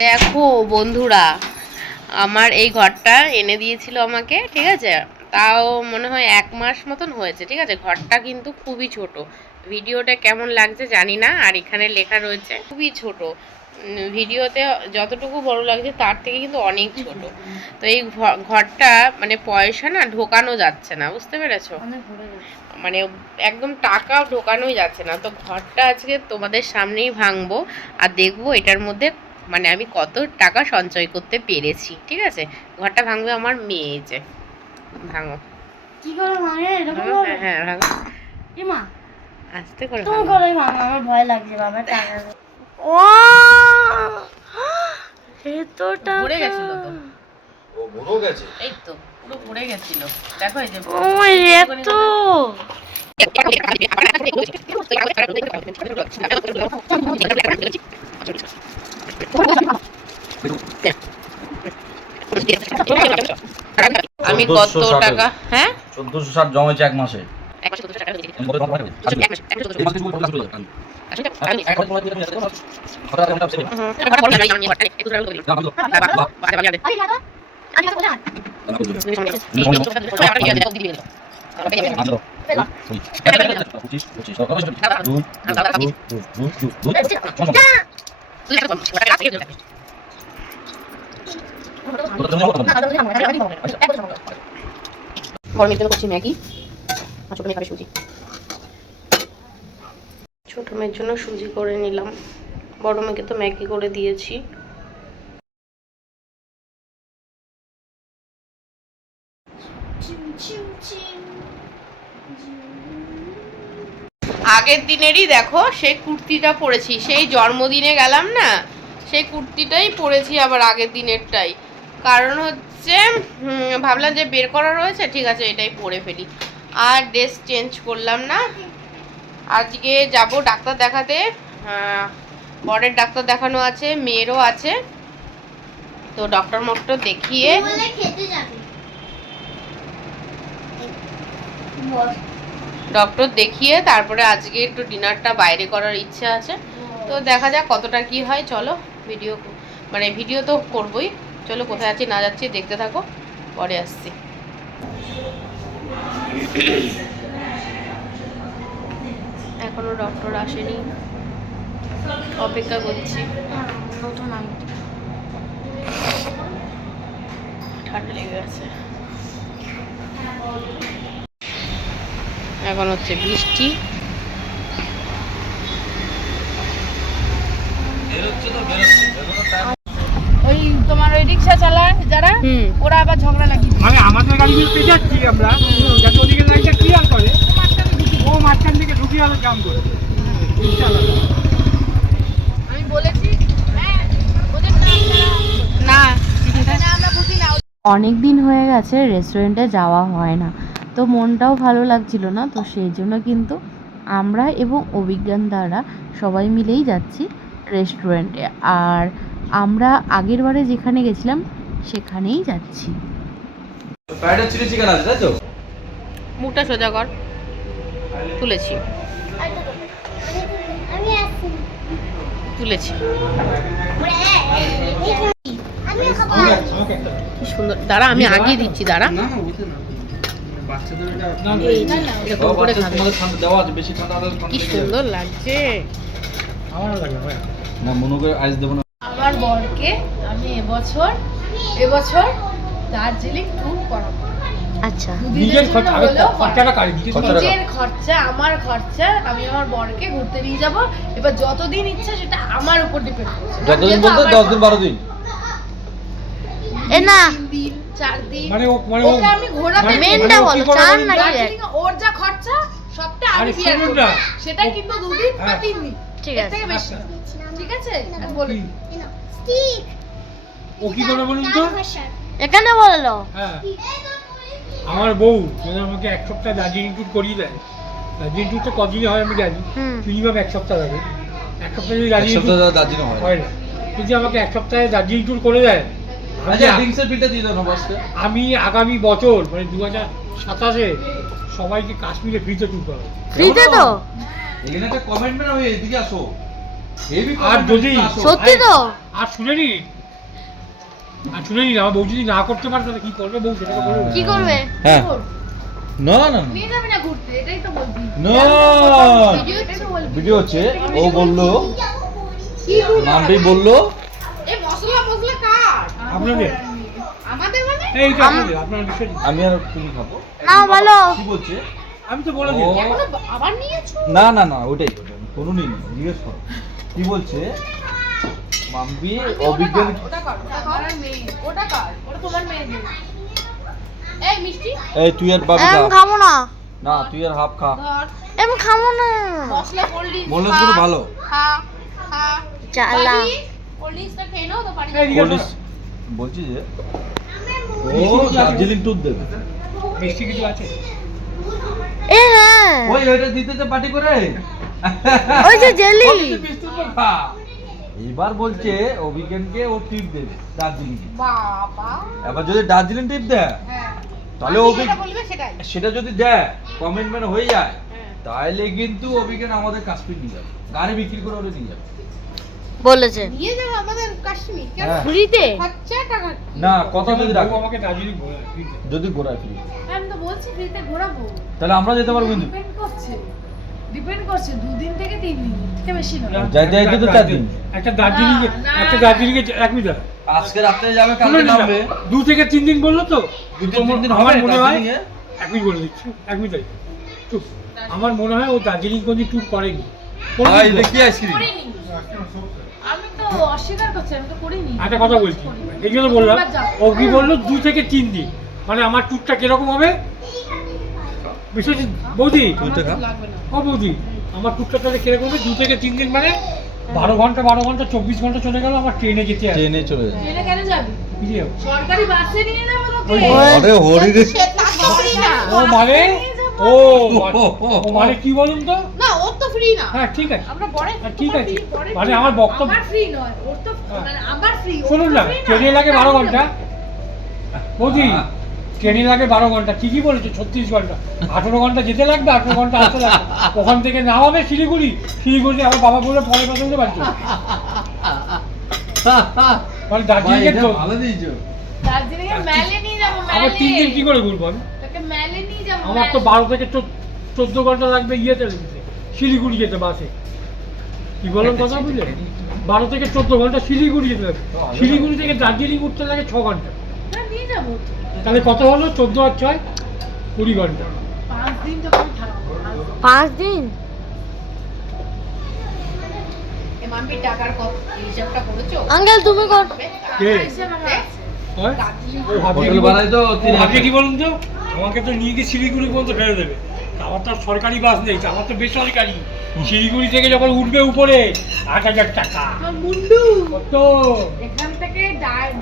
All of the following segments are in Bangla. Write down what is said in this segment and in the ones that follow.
দেখো বন্ধুরা, আমার এই ঘরটা এনে দিয়েছিল আমাকে, ঠিক আছে। তাও মনে হয় 1 মাস মতন হয়েছে, ঠিক আছে। ঘরটা কিন্তু খুবই ছোট। ভিডিওটা কেমন লাগছে জানি না, আর এখানে লেখা রয়েছে খুবই ছোট। ভিডিওতে যতটুকু বড় লাগছে তার থেকে কিন্তু অনেক ছোট। তো এই ঘরটা মানে পয়সা না ঢোকানো যাচ্ছে না, বুঝতে পেরেছো? মানে একদম টাকা ঢোকানোই যাচ্ছে না। তো ঘরটা আজকে তোমাদের সামনেই ভাঙবো, আর দেখবো এটার মধ্যে মানে আমি কত টাকা সঞ্চয় করতে পেরেছি, ঠিক আছে। ঘরটা ভাঙবে আমার মেয়ে, যে ভাঙো। কি করে ভাঙে এরকম? হ্যাঁ হ্যাঁ ভাঙো। কি মা আস্তে করে তুমি ভাঙো। করে ভাঙো, আমার ভয় লাগছে বাবা। টাকা ও এত টাকা ভরে গেছিল তো। ও ভরে গেছে। এই তো পুরো ভরে গেছিল, দেখো এই যে। ও এত আমি কত টাকা, হ্যাঁ 1460 জমেছে 1 মাসে। গরমের জন্য করছি ম্যাগি, আর ছোট মেয়ে খাবে সুজি। ছোট মেয়ের জন্য সুজি করে নিলাম, বড় মেয়েকে তো ম্যাগি করে দিয়েছি। আগের দিনেরই দেখো সেই কুর্তিটা পরেছি, সেই জন্মদিনে গেলাম না, সেই কুর্তিটাই পরেছি আবার আগের দিনেরটাই। কারণ হচ্ছে ভাবলাম যে বের করা রয়েছে, ঠিক আছে এটাই পরে ফেলি। আর ড্রেস চেঞ্জ করলাম না। আজকে যাব ডাক্তার দেখাতে, বরের ডাক্তার দেখানো আছে, মেয়েরও আছে। তো ডক্টর মক্টর দেখিয়ে ডক্টর দেখিয়ে তারপরে আজকে একটু ডিনারটা বাইরে করার ইচ্ছা আছে। তো দেখা যাক কতটা কি হয়। চলো ভিডিও তো করবই। চলো কোথায় আছি না যাচ্ছি দেখতে থাকো, পরে আসছি। এখনো ডক্টর আসেনি, অপেক্ষা করছি। ঠান্ডা লেগে গেছে। এখন হচ্ছে বৃষ্টি। ওই তোমার ওই রিকশা চালায় যারা, ওরা আবার ঝগড়া লাগিয়ে মানে আমাদের গাড়িগুলোতে যাচ্ছি আমরা, যাতে ওদিকে লাইনটা ক্লিয়ার করে, ও মাঝখান থেকে ঢুকে আলো জাম করে। আমি বলেছি না, আমরা বুঝি না। অনেক দিন হয়ে গেছে রেস্টুরেন্টে যাওয়া হয় না, তো মনটাও ভালো লাগছিল না। তো সেই জন্য কিন্তু আমরা এবং অভিজ্ঞান দ্বারা সবাই মিলেই যাচ্ছি রেস্টুরেন্টে। আর আমরা আগের বারে যেখানে গেছিলাম সেখানেই যাচ্ছি। ফ্রাইড চিলি চিকেন আছে তাই তো? মুখটা সোজা কর। তুলেছি তুলেছি কি সুন্দর। দাঁড়া আমি আগিয়ে দিচ্ছি, দাঁড়া। এরকম করে খাবে, ঠান্ডা দেওয়া আছে, বেশি ঠান্ডা হলে কি সুন্দর লাগছে। আমারও লাগে ভাই। না মনে করে আইস দেব না। আমার বরকে আমি এবছর দার্জিলিং ট্যুর করাবো। আচ্ছা, নিজের খরচাটা কারি নিজের খরচা, আমার খরচা, আমি আমার বরকে ঘুরতে নিয়ে যাব। এবার যতদিন ইচ্ছা সেটা আমার উপর ডিপেন্ড করছে। যতদিন বলতে 10 দিন 12 দিন। এ না 3 দিন 4 দিন মানে ওকে আমি ঘোরাতে মেনটা বলো, চান নাকি দার্জিলিং ওর যা খরচা সবটা আমি বিয়ার করব। সেটা কিন্তু 2 দিন বা 3 দিন, ঠিক এর আছে। থেকে বেশি। ঠিক আছে, বলি ও কি করে বলুন তো? এখানে বললো হ্যাঁ, আমার বউ যদি আমাকে 1 সপ্তাহ দার্জিলিং ট্যুর করিয়ে দেয়, দার্জিলিং ট্যুর তো কদিনই হয় আমি জানি, মিনিমাম 1 সপ্তাহ লাগে। 1 সপ্তাহ যদি দার্জিলিং দার্জিলিং হয় না, যদি আমাকে 1 সপ্তাহে দার্জিলিং ট্যুর করে দেয়, আচ্ছা ড্রিঙ্কসের বিলটা দিয়ে দাও না বসকে। আমি আগামী বছর মানে 2027-এ সবাইকে কাশ্মীরে ফ্রিতে ট্যুর করাবো। ফ্রিতে তো এখানে একটা কমেন্ট না, ওই এদিকে আসো। হেভি আর যদি সত্যি তো? আর শুনে নিন আমার বউ যদি না করতে পারে তাহলে কি করবে বউ সেটা তো বলবে। কি করবে? হ্যাঁ না না নিয়ে যাবে না ঘুরতে, এটাই তো বলবি। না এটাই তো বলবি। ভিডিও হচ্ছে ও বললো কি ঘুরবে? মাম্পি বললো এই মশলা মশলা কাট। আপনাদের আমাদের মানে? এইটা আপনাদের আপনার বিষয় নেই। আমি আর তুমি খাবো না বলো। কি বলছে আমি তো বলে দিই ও এখনো আবার নিয়েছো? না না না ওটাই কোনো নিন জিজ্ঞেস করো কি বলছে মাম্পি অভিজ্ঞান ওটা কাট, ওটা কাট। আমার মেয়ে, ওটা কাট। ওটা তোমার মেয়ে দিন। এই মিষ্টি এই তুই আর বাবি খা খাবো না। না তুই আর হাফ খা ধর। আমি খাবো না। মশলা পড়লি। বললো তো ভালো খা খা। চালা। কোল্ডিংসটা খেয়ে নাও তো বাড়ি এই যাও। জিজ্ঞাসা বলিস বলছি যে ও দার্জিলিং ট্যুর দেবে মিষ্টি কিছু আছে এ হ্যাঁ ওই ওইটা দিতে যে পার্টি করে ওই যে জেলি। এবার বলছে অভিজ্ঞানকে ও টিপ দেবে দার্জিলিং বাবা। এবার যদি দার্জিলিং টিপ দেয় হ্যাঁ। তাহলে আমি অভিজ্ঞ যেটা বলবে সেটাই। সেটা যদি দেয় কমেন্টমেন্ট হয়ে যায় হ্যাঁ। তাহলে কিন্তু অভিজ্ঞান আমাদের কাশ্মীর নিয়ে যাবে গাড়ি বিক্রি করে ওরে নিয়ে যাবে বলেছে নিয়ে যাবে আমাদের কাশ্মীর কেন? হ্যাঁ। ফ্রিতে। খরচা টাকা। না কথা যদি বউ রাখো আমাকে দার্জিলিং ঘোরায় ফ্রিতে। যদি ঘোরায় ফ্রি আমি তো বলছি ফ্রিতে ঘোরাবো। তাহলে আমরা যেতে পারবো কিন্তু ডিপেন্ড করছে 2 দিন থেকে 3 দিন থেকে বেশি নয়। যাইতে যাইতে তো 4 দিন একটা দার্জিলিং না, না। একটা দার্জিলিং এ এক মিনিট আজকে রাত্রে যাবে কালকে নামবে 2 থেকে 3 দিন বললো তো 2 3 দিন আমার হবে মনে হয় দার্জিলিং এ এক মিনিট বলে দিচ্ছি এক মিনিট চুপ আমার মনে হয় ও দার্জিলিং কোনদিন ট্যুর করেনি ভাই দেখি আইসক্রিম করিনি। আমি তো অস্বীকার করছি, আমি তো করিনি। একটা কথা বলছি এই জন্য বললাম ও কি বললো 2 থেকে 3 দিন মানে আমার ট্যুরটা কিরকম হবে বিশেষ বৌদি তুই তো খা লাগবে না। ও বৌদি আমার ট্যুরটা তাহলে কিরকম হবে 2 থেকে 3 দিন মানে 12 ঘন্টা 24 ঘন্টা চলে গেল আমার ট্রেনে যেতে হবে ট্রেনে চলে যাবে ট্রেনে কেন যাবি? কি যাবো? সরকারি বাসে নিয়ে যাবো তোকে। আরে হরি রে সে তার তো ফ্রি না। ও মানে ও ও মানে কি বলুন তো না, ওর তো ফ্রি না। হ্যাঁ ঠিক আছে আমরা পরে হ্যাঁ, ঠিক আছে। পরে মানে আমার বক্তব্য- আমার ফ্রি নয়, ওর তো হ্যাঁ। মানে আমার ফ্রি। শুনুন না ট্রেনে লাগে 12 ঘন্টা বৌদি ট্রেনে লাগে 12 ঘন্টা ঠিকই বলেছে 36 ঘন্টা 18 ঘন্টা যেতে লাগবে 18 ঘন্টা আসতে লাগবে ওখান থেকে নামাবে শিলিগুড়ি আমার বাবা বলে পরে কথা বলতে পারতো মানে দার্জিলিং এর তো দার্জিলিং এ মেলে নিয়ে যাবো, আবার 3 দিন কি মেলে। করে ঘুরবো আমি তোকে মেলে নিয়ে যাবো। আমার তো মেলে। 12 থেকে 14 ঘন্টা লাগবে ইয়েতে যেতে শিলিগুড়ি যেতে বাসে কি বললাম কথা বুঝলে 12 থেকে 14 ঘন্টা শিলিগুড়ি যেতে লাগবে শিলিগুড়ি থেকে দার্জিলিং উঠতে লাগে 6 ঘন্টা হ্যাঁ, নিয়ে যাবো। তাহলে কত হলো 14 আর 6 20 ঘন্টা 5 দিন তো আমি থাকবো। 5 দিন। এ মাম্পির টাকার কত হিসাবটা করেছো? আঙ্কেল তুমি কর। কে? হিসাব আমার আছে। হয়? দার্জিলিং ও ভাবছে হোটেল কি ভাড়াই তো ও ভাবছে কি বলুন তো আমাকে তো নিয়ে গিয়ে শিলিগুড়ি পর্যন্ত ফেলে দেবে আমার তো আর সরকারি বাস নেই আমার তো বেসরকারি শিলিগুড়ি থেকে যখন উঠবে উপরে 8,000 টাকা তোর মুন্ডু। কত এখান থেকে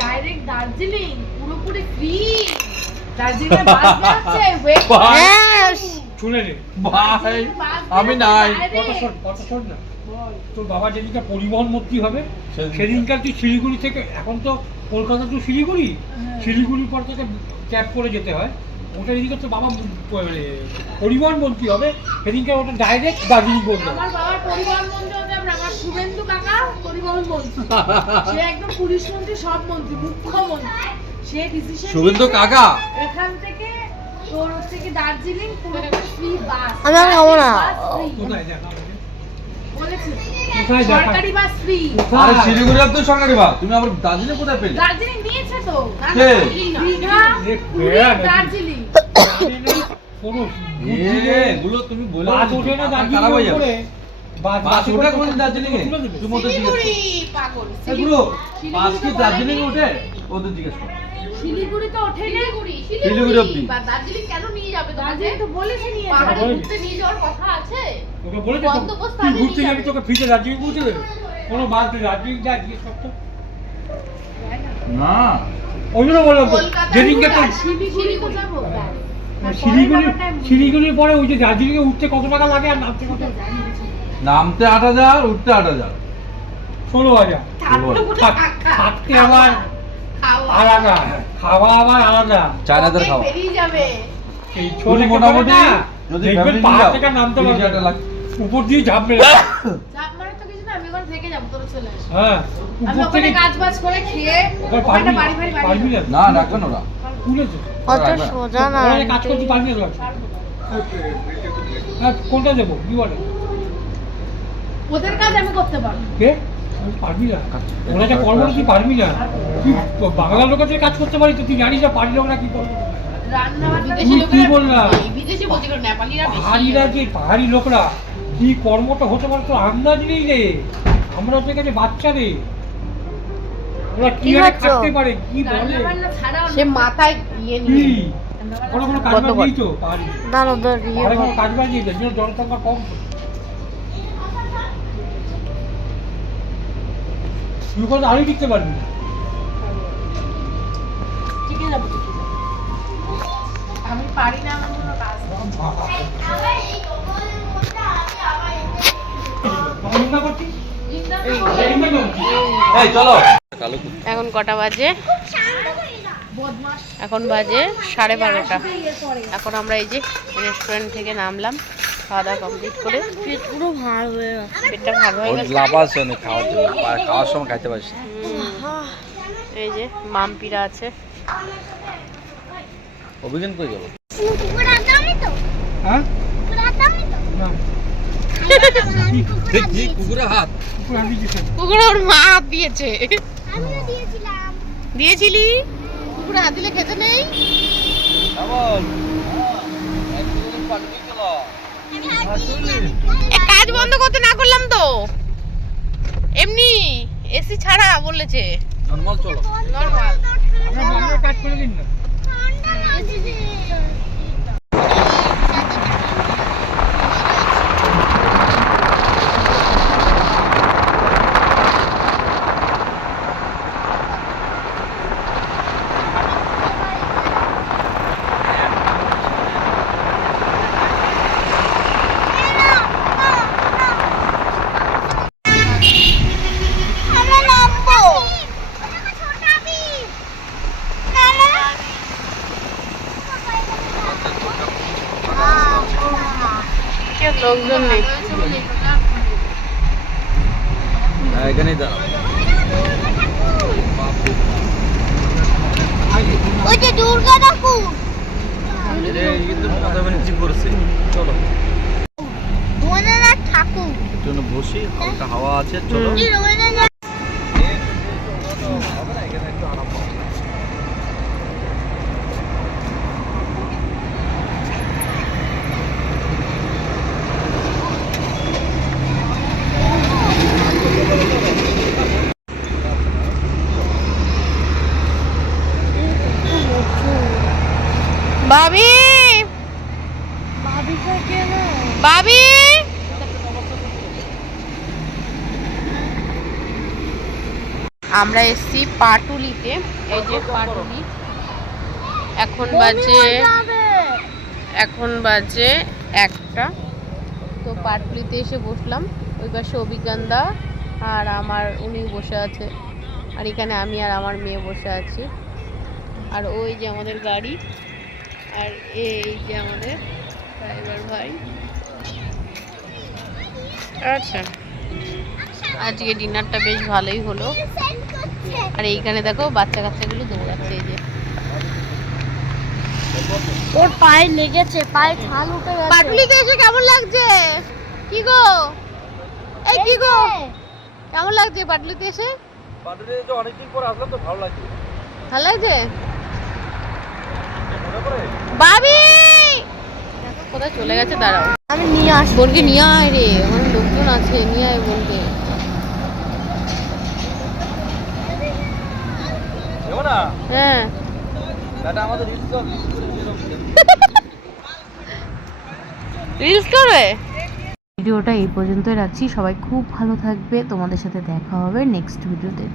ডাইরেক্ট দার্জিলিং পুরোপুরি ফ্রি। দার্জিলিং এ বাস যাচ্ছে, ওয়েট। হ্যাঁ শুনে নে ভাই আমি নাই কত শোন না তোর বাবা যেদিনকে পরিবহন মন্ত্রী হবে সেদিন- সেদিনকার তুই শিলিগুড়ি থেকে এখন তো কলকাতা টু শিলিগুড়ি শিলিগুড়ির পর থেকে ক্যাব করে যেতে হয় ওটা যেদিনকে তোর বাবা পরিবহন মন্ত্রী হবে সেদিনকে ওটা ডাইরেক্ট দার্জিলিং করবে আমার বাবার পরিবহন মন্ত্রী হতে হবে, আমার শুভেন্দু কাকা পরিবহন মন্ত্রী। সে একদম পুলিশ মন্ত্রী, সব মন্ত্রী, মুখ্যমন্ত্রী। সে ডিসিশন শুভেন্দু কাকা এখান থেকে তোর হচ্ছে কি দার্জিলিং পুরোপুরি ফ্রি বাস। আমি আর খাবো না। কোথায় দেখা হবে? বলেছি কোথায় দেখা সরকারি বাস ফ্রি। আরে শিলিগুড়ি আর তো সরকারি বাস তুমি আবার দার্জিলিং কোথায় পেলে দার্জিলিং নিয়েছে তো। কে? দীঘা, এ পুরী, বেড়া নাকি? দার্জিলিং। জানি না, কোনো বুদ্ধি নেই। এগুলো তুমি বলে বাস ওঠে না দার্জিলিং উপরে বাস ওঠে কোন দার্জিলিং এ তুলে দেবে। তুমি ওদের জিজ্ঞেস শিলিগুড়ি পাগল। করো এগুলো বাস কি দার্জিলিং এ ওঠে ওদের জিজ্ঞেস করো শিলিগুড়ি তো ওঠে না। শিলিগুড়ি অব্দি বা দার্জিলিং কেন নিয়ে যাবে তোমাকে? দার্জিলিং তো বলেছে নিয়ে পাহাড়ে যাবে। ঘুরতে নিয়ে যাওয়ার কথা আছে। তোকে বলেছে তো, গন্তব্যস্থানে তুই ঘুরতে নিয়ে যাবি যাবে। তোকে ফ্রিতে দার্জিলিং পৌঁছে দেবে কোনো বাস নেই দার্জিলিং যা গিয়ে সব তো না ওই জন্য বললাম তো কলকাতায় যেদিনকে তো শিলিগুড়ি তো যাবো। শিলিগুড়ির পরে ওই যে দার্জিলিং এ উঠতে কত টাকা লাগে আর নামতে কত নামতে 8,000 উঠতে 8,000 16,000 থাকতে আবার আলাদা খাওয়া আবার আলাদা চায়নাদের খাওয়া বেরিয়ে যাবে। এই তুমি ছোট মোটামুটি যদি যদি দেখবেন family পাহাড় যাও, থেকে নামতে 30,000 পারবে টাকা লাগে। উপর দিয়ে ঝাঁপ মেরে চাপ মানে তো কিছু না, আমি ওখানে থেকে চলে আসে। হ্যাঁ আমি উপর ওখানে থেকে কাজ বাজ করে খেয়ে ওখানে ওখানটা বাড়ি বাড়ি বাড়ি পারবি না না রাখবেন ওরা তুলেছে অত সোজা না ওখানে কাজ করতে পারবি না তো? হ্যাঁ কোনটা দেবো কি বলে ওদের কাজ আমি করতে পারবো। কে আমি পারবি না ওরা যা করবো তুই পারবি না তুই বাংলা লোকের কাজ করতে পারিস তো তুই জানিস না পারি লোকরা কি করবে রান্না বান্না বিদেশি তুই কি লোকেরা বললাম? এই বিদেশি বলছি কেন, নেপালিরা বেশি। পাহাড়িরা যে পাহাড়ি লোকরা কি কর্মটা হতে পারে তোর আন্দাজ নেই রে আমরা ওদের কাছে বাচ্চা রে ওরা কি ভাবে খাটতে পারে কি বলে রান্না বান্না ছাড়াও সে মাথায় ইয়ে কি নিয়ে কোনো কাজ বাজ নেই তো পাহাড়ি দাঁড় ওদের পাহাড়ে কোনো কাজ বাজ নেই তো জনসংখ্যা কম তো। তুই কথা আরই টিকতে পারবি না টিকে যাবো টিকে যাবো। আমি পারি না আমার কোনো কাজ নেই। চিন্তা করছিস চিন্তা করছিস এই চলো এখন কটা বাজে? বদমাস এখন বাজে 12:30। ইয়ে করে এখন আমরা এই যে রেস্টুরেন্ট থেকে নামলাম, খাওয়া দাওয়া কমপ্লিট করে। পেট পুরো ভার হয়ে গেছে। পেটটা ভালো হয়ে গেছে। লাভ আছে না খাওয়ার জন্য খাওয়ার সময় খাইতে পারিস না। এই যে মাম্পিরা আছে। অভিজ্ঞান কই গেল হ্যাঁ না দেখছি কুকুরের হাত কুকুর আমি দিছি কুকুরে ওর মা হাত দিয়েছে। দিয়েছিলি? কুকুরে হাত দিলে খেতে নেই? কেমন একদম পাঠিয়ে গেল এ কাজ বন্ধ করতে না করলাম তো, এমনি এসি ছাড়া বলেছে নরমাল চলো নরমাল। আমরা কাজ করে দিন না লোকজন নেই। এখানেই দাঁড়াও ওই যে দুর্গা ঠাকুর এটা কিন্তু মাথা মানে জিম করছে চলো রবীন্দ্রনাথ ঠাকুর এর জন্য বসি হালকা হাওয়া আছে চলো কি রবীন্দ্রনাথ ভাবি ভাবি আমরা এসছি পাটুলিতে। এই যে পাটুলি। এখন বাজে 1টা। তো পাটুলিতে এসে বসলাম। ওই পাশে অভিজ্ঞানদা আর উনি বসে আছে, আর এখানে আমি আর আমার মেয়ে বসে আছি। আর ওই যে আমাদের গাড়ি, আর এই যে আমাদের ড্রাইভার ভাই। আচ্ছা, আজকে ডিনারটা বেশ ভালোই হলো। আর এইখানে দেখো বাচ্চা কাচ্চাগুলো দৌড়াচ্ছে। এই যে ওর পায়ে লেগেছে, পায়ে ছাল উঠে গেছে। পাটুলিতে এসে কেমন লাগছে? কি গো, এই কি গো, কেমন লাগছে পাটুলিতে এসে? পাটুলি যে অনেকদিন পর আসলাম তো ভালো লাগছে ভালো লাগছে? মনে পড়ে ভাবি দেখো কোথায় চলে গেছে, দাঁড়াও আমি নিয়ে আসবো। বোনকে নিয়ে আয় রে, আমার লোকজন আছে, নিয়ে আয় বোনকে। দেবো না হ্যাঁ এটা আমাদের রিলস রিলস করবে। ভিডিওটা এই পর্যন্তই রাখছি। সবাই খুব ভালো থাকবে। তোমাদের সাথে দেখা হবে নেক্সট ভিডিওতে।